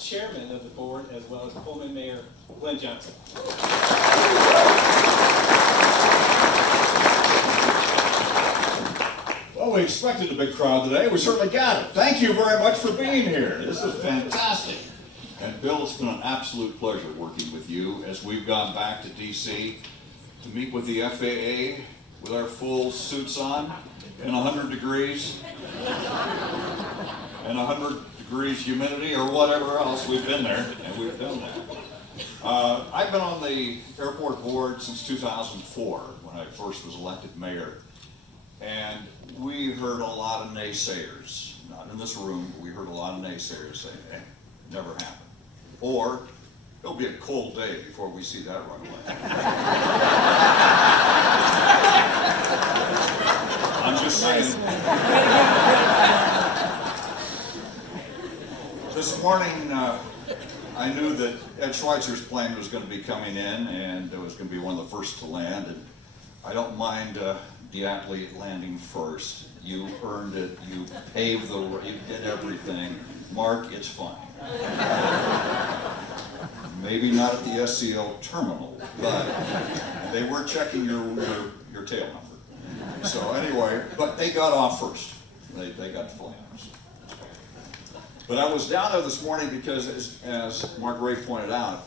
chairman of the board, as well as Pullman Mayor Glenn Johnson. Well, we expected a big crowd today. We certainly got it. Thank you very much for being here. This is fantastic. And Bill, it's been an absolute pleasure working with you as we've gone back to DC to meet with the FAA with our full suits on in 100 degrees and 100 degrees humidity or whatever else. We've been there and we've done that. I've been on the airport board since 2004 when I first was elected mayor. And we heard a lot of naysayers, not in this room, but we heard a lot of naysayers saying, hey, never happened. Or, it'll be a cold day before we see that runway. I'm just saying. This morning, I knew that Ed Schweitzer's plane was going to be coming in, and it was going to be one of the first to land. And I don't mind the athlete landing first. You earned it, you paved the road, you did everything. Mark, it's fine. Maybe not at the SCL terminal, but they were checking your tail number. So anyway, but they got off first. They got to fly. But I was down there this morning because, as Mark Ray pointed out,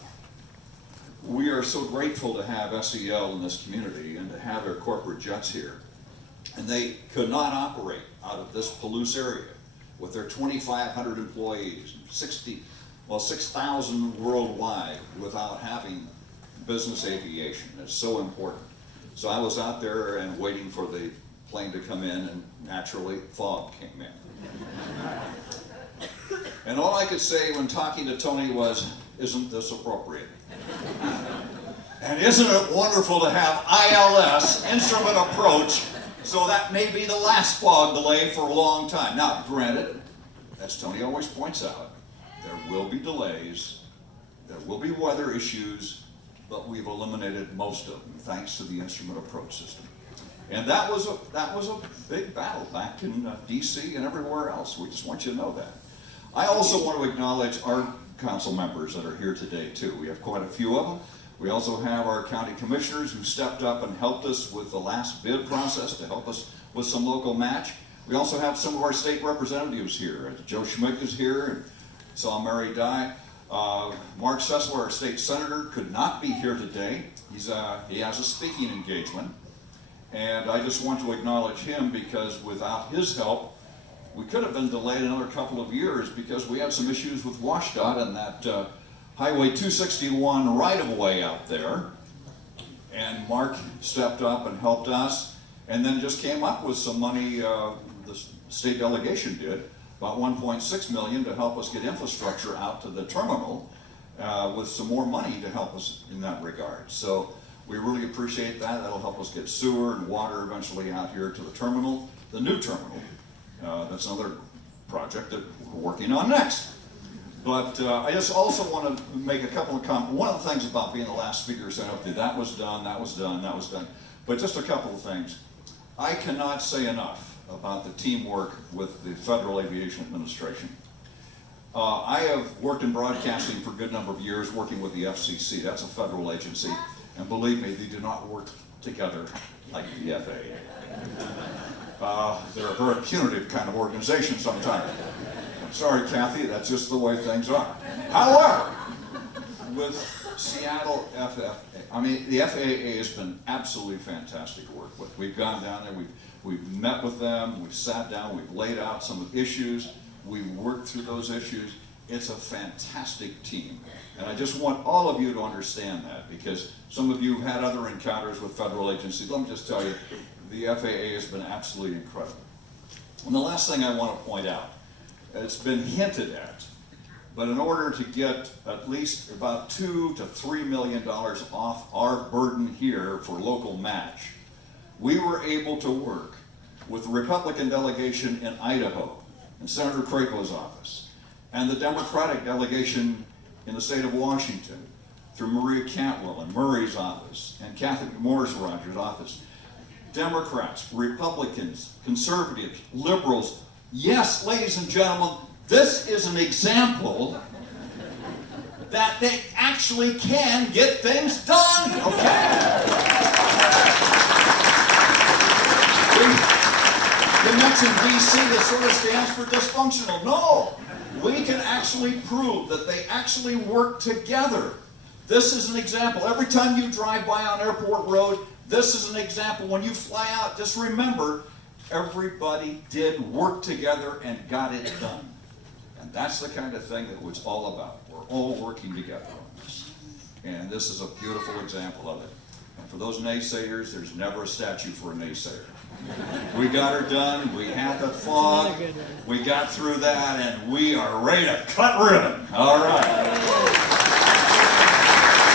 we are so grateful to have SEL in this community and to have their corporate jets here. And they could not operate out of this Palouse area with their 2,500 employees, 6,000 worldwide without having business aviation. It's so important. So I was out there and waiting for the plane to come in, and naturally fog came in. And all I could say when talking to Tony was, isn't this appropriate? And isn't it wonderful to have ILS, instrument approach, so that may be the last fog delay for a long time. Now, granted, as Tony always points out, there will be delays, there will be weather issues, but we've eliminated most of them thanks to the instrument approach system. And that was a big battle back in DC and everywhere else. We just want you to know that. I also want to acknowledge our council members that are here today too. We have quite a few of them. We also have our county commissioners who stepped up and helped us with the last bid process to help us with some local match. We also have some of our state representatives here. Joe Schmidt is here, and saw Mary Dye. Mark Sessler, our state senator, could not be here today. He has a speaking engagement, and I just want to acknowledge him because without his help, we could have been delayed another couple of years because we had some issues with WashDOT and that Highway 261 right-of-way out there. And Mark stepped up and helped us, and then just came up with some money, the state delegation did, about $1.6 million to help us get infrastructure out to the terminal with some more money to help us in that regard. So we really appreciate that. That'll help us get sewer and water eventually out here to the terminal, the new terminal. That's another project that we're working on next. But I just also want to make a couple of comments. One of the things about being the last speaker sent up there, that was done, that was done, that was done. But just a couple of things. I cannot say enough about the teamwork with the Federal Aviation Administration. I have worked in broadcasting for a good number of years, working with the FCC. That's a federal agency. And believe me, they do not work together like the FAA. They're a very punitive kind of organization sometimes. I'm sorry, Kathy, that's just the way things are. However, with Seattle FFA, I mean, the FAA has been absolutely fantastic to work with. We've gone down there, we've met with them, we've sat down, we've laid out some of the issues, we've worked through those issues. It's a fantastic team. And I just want all of you to understand that, because some of you have had other encounters with federal agencies. Let me just tell you, the FAA has been absolutely incredible. And the last thing I want to point out, it's been hinted at, but in order to get at least about $2 to $3 million off our burden here for local match, we were able to work with the Republican delegation in Idaho, in Senator Crapo's office, and the Democratic delegation in the state of Washington, through Maria Cantwell and Murray's office, and Kathy Morris Rogers' office. Democrats, Republicans, conservatives, liberals. Yes, ladies and gentlemen, this is an example that they actually can get things done, okay? You mentioned DC that sort of stands for dysfunctional. No, we can actually prove that they actually work together. This is an example. Every time you drive by on Airport Road, this is an example. When you fly out, just remember, everybody did work together and got it done. And that's the kind of thing that it was all about. We're all working together on this. And this is a beautiful example of it. And for those naysayers, there's never a statue for a naysayer. We got her done, we had the fog, we got through that, and we are ready to cut ribbon. All right.